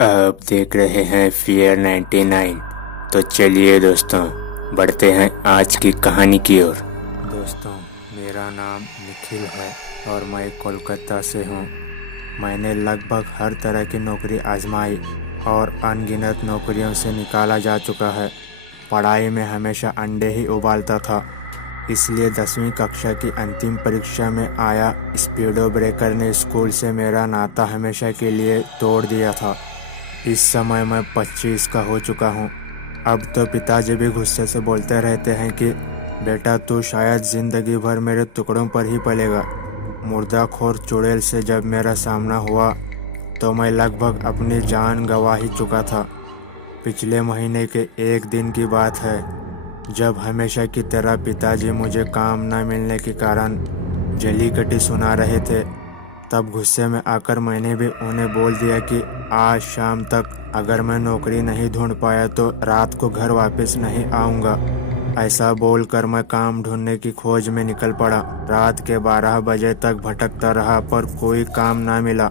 आप देख रहे हैं फियर 99। तो चलिए दोस्तों, बढ़ते हैं आज की कहानी की ओर। दोस्तों, मेरा नाम निखिल है और मैं कोलकाता से हूँ। मैंने लगभग हर तरह की नौकरी आजमाई और अनगिनत नौकरियों से निकाला जा चुका है। पढ़ाई में हमेशा अंडे ही उबालता था, इसलिए 10वीं कक्षा की अंतिम परीक्षा में आया स्पीडो ब्रेकर ने स्कूल से मेरा नाता हमेशा के लिए तोड़ दिया था। इस समय मैं 25 का हो चुका हूँ। अब तो पिताजी भी गुस्से से बोलते रहते हैं कि बेटा, तू शायद ज़िंदगी भर मेरे टुकड़ों पर ही पलेगा। मुर्दाखोर चुड़ैल से जब मेरा सामना हुआ तो मैं लगभग अपनी जान गंवा ही चुका था। पिछले महीने के एक दिन की बात है, जब हमेशा की तरह पिताजी मुझे काम न मिलने के कारण जली कटी सुना रहे थे। तब गुस्से में आकर मैंने भी उन्हें बोल दिया कि आज शाम तक अगर मैं नौकरी नहीं ढूंढ पाया तो रात को घर वापस नहीं आऊँगा। ऐसा बोलकर मैं काम ढूंढने की खोज में निकल पड़ा। रात के 12 बजे तक भटकता रहा पर कोई काम ना मिला।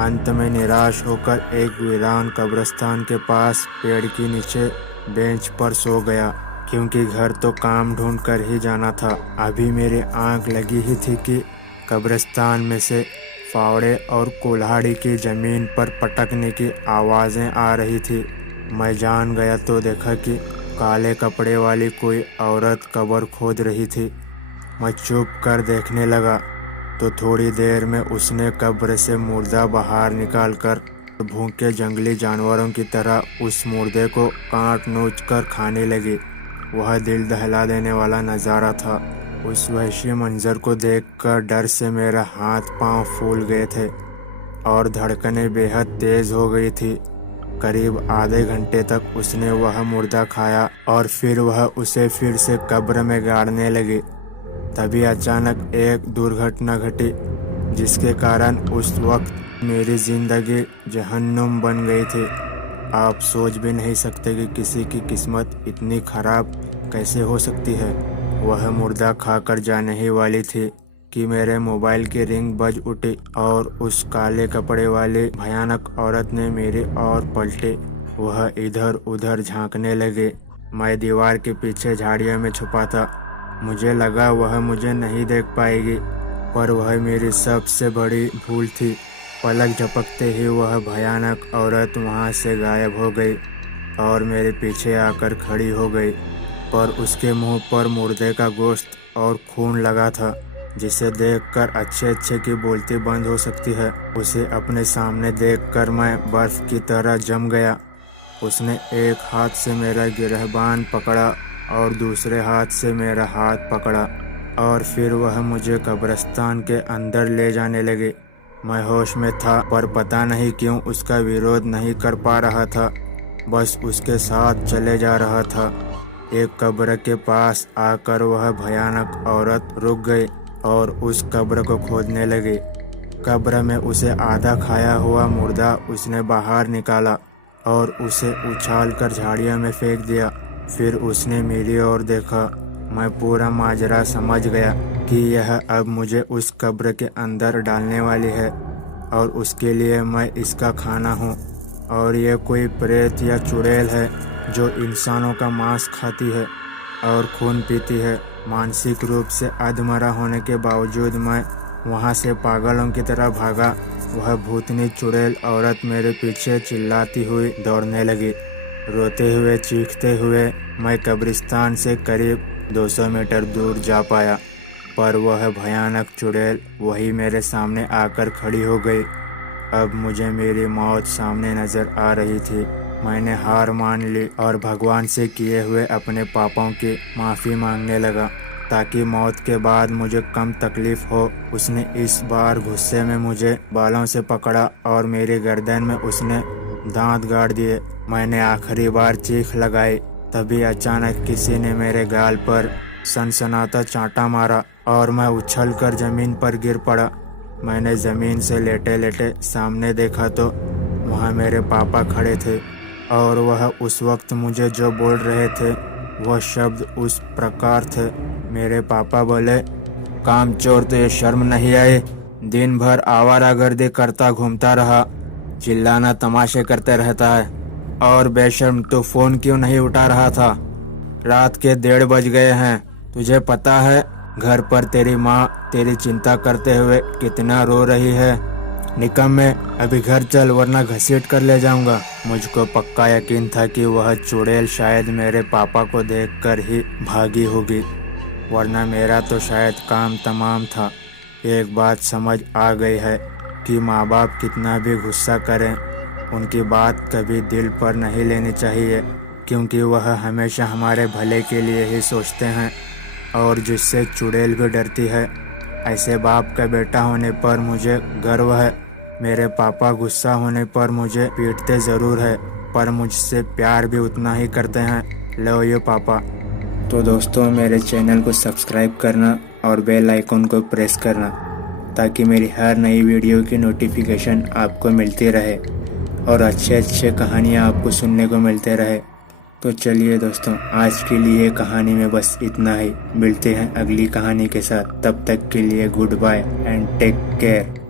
अंत में निराश होकर एक वीरान कब्रिस्तान के पास पेड़ के नीचे बेंच पर सो गया, क्योंकि घर तो काम ढूंढ कर ही जाना था। अभी मेरी आंख लगी ही थी कि कब्रिस्तान में से फावड़े और कुल्हाड़ी की जमीन पर पटकने की आवाज़ें आ रही थी। मैं जान गया तो देखा कि काले कपड़े वाली कोई औरत कब्र खोद रही थी। मैं चुप कर देखने लगा तो थोड़ी देर में उसने कब्र से मुर्दा बाहर निकालकर भूखे जंगली जानवरों की तरह उस मुर्दे को काट नोच कर खाने लगी। वह दिल दहला देने वाला नज़ारा था। उस वहशी मंजर को देखकर डर से मेरा हाथ पांव फूल गए थे और धड़कनें बेहद तेज हो गई थी। करीब आधे घंटे तक उसने वह मुर्दा खाया और फिर वह उसे फिर से कब्र में गाड़ने लगी। तभी अचानक एक दुर्घटना घटी, जिसके कारण उस वक्त मेरी जिंदगी जहन्नुम बन गई थी। आप सोच भी नहीं सकते कि किसी की किस्मत इतनी खराब कैसे हो सकती है। वह मुर्दा खाकर जाने ही वाली थी कि मेरे मोबाइल की रिंग बज उठी और उस काले कपड़े वाली भयानक औरत ने मेरी ओर पलटी। वह इधर उधर झांकने लगी। मैं दीवार के पीछे झाड़ियों में छुपा था। मुझे लगा वह मुझे नहीं देख पाएगी, पर वह मेरी सबसे बड़ी भूल थी। पलक झपकते ही वह भयानक औरत वहां से गायब हो गई और मेरे पीछे आकर खड़ी हो गई, पर उसके मुंह पर मुर्दे का गोश्त और खून लगा था, जिसे देखकर अच्छे की बोलती बंद हो सकती है। उसे अपने सामने देखकर मैं बर्फ की तरह जम गया। उसने एक हाथ से मेरा गिरहबान पकड़ा और दूसरे हाथ से मेरा हाथ पकड़ा और फिर वह मुझे कब्रिस्तान के अंदर ले जाने लगे। मैं होश में था, पर पता नहीं क्यों उसका विरोध नहीं कर पा रहा था, बस उसके साथ चले जा रहा था। एक कब्र के पास आकर वह भयानक औरत रुक गई और उस कब्र को खोदने लगी। कब्र में उसे आधा खाया हुआ मुर्दा उसने बाहर निकाला और उसे उछालकर झाड़ियों में फेंक दिया। फिर उसने मेरी ओर देखा। मैं पूरा माजरा समझ गया कि यह अब मुझे उस कब्र के अंदर डालने वाली है और उसके लिए मैं इसका खाना हूँ। और यह कोई प्रेत या चुड़ैल है जो इंसानों का मांस खाती है और खून पीती है। मानसिक रूप से अधमरा होने के बावजूद मैं वहाँ से पागलों की तरह भागा। वह भूतनी चुड़ैल औरत मेरे पीछे चिल्लाती हुई दौड़ने लगी। रोते हुए चीखते हुए मैं कब्रिस्तान से करीब 200 मीटर दूर जा पाया, पर वह भयानक चुड़ैल वही मेरे सामने आकर खड़ी हो गई। अब मुझे मेरी मौत सामने नजर आ रही थी। मैंने हार मान ली और भगवान से किए हुए अपने पापों की माफ़ी मांगने लगा, ताकि मौत के बाद मुझे कम तकलीफ हो। उसने इस बार गुस्से में मुझे बालों से पकड़ा और मेरी गर्दन में उसने दांत गाड़ दिए। मैंने आखिरी बार चीख लगाई, तभी अचानक किसी ने मेरे गाल पर सनसनाता चांटा मारा और मैं उछलकर जमीन पर गिर पड़ा। मैंने ज़मीन से लेटे लेटे सामने देखा तो वहाँ मेरे पापा खड़े थे और वह उस वक्त मुझे जो बोल रहे थे वह शब्द उस प्रकार थे। मेरे पापा बोले, कामचोर, तो ये शर्म नहीं आई? दिन भर आवारागर्दी करता घूमता रहा, चिल्लाना तमाशे करते रहता है। और बेशर्म, तू फोन क्यों नहीं उठा रहा था? रात के 1:30 बज गए हैं। तुझे पता है घर पर तेरी माँ तेरी चिंता करते हुए कितना रो रही है? निकम्मे, अभी घर चल वरना घसीट कर ले जाऊंगा। मुझको पक्का यकीन था कि वह चुड़ैल शायद मेरे पापा को देखकर ही भागी होगी, वरना मेरा तो शायद काम तमाम था। एक बात समझ आ गई है कि माँ बाप कितना भी गुस्सा करें, उनकी बात कभी दिल पर नहीं लेनी चाहिए, क्योंकि वह हमेशा हमारे भले के लिए ही सोचते हैं और जिससे चुड़ैल भी डरती है। ऐसे बाप का बेटा होने पर मुझे गर्व है। मेरे पापा गुस्सा होने पर मुझे पीटते ज़रूर है, पर मुझसे प्यार भी उतना ही करते हैं। लव यू पापा। तो दोस्तों, मेरे चैनल को सब्सक्राइब करना और बेल आइकन को प्रेस करना, ताकि मेरी हर नई वीडियो की नोटिफिकेशन आपको मिलती रहे और अच्छे कहानियाँ आपको सुनने को मिलते रहे। तो चलिए दोस्तों, आज के लिए कहानी में बस इतना ही। मिलते हैं अगली कहानी के साथ। तब तक के लिए good bye and take care.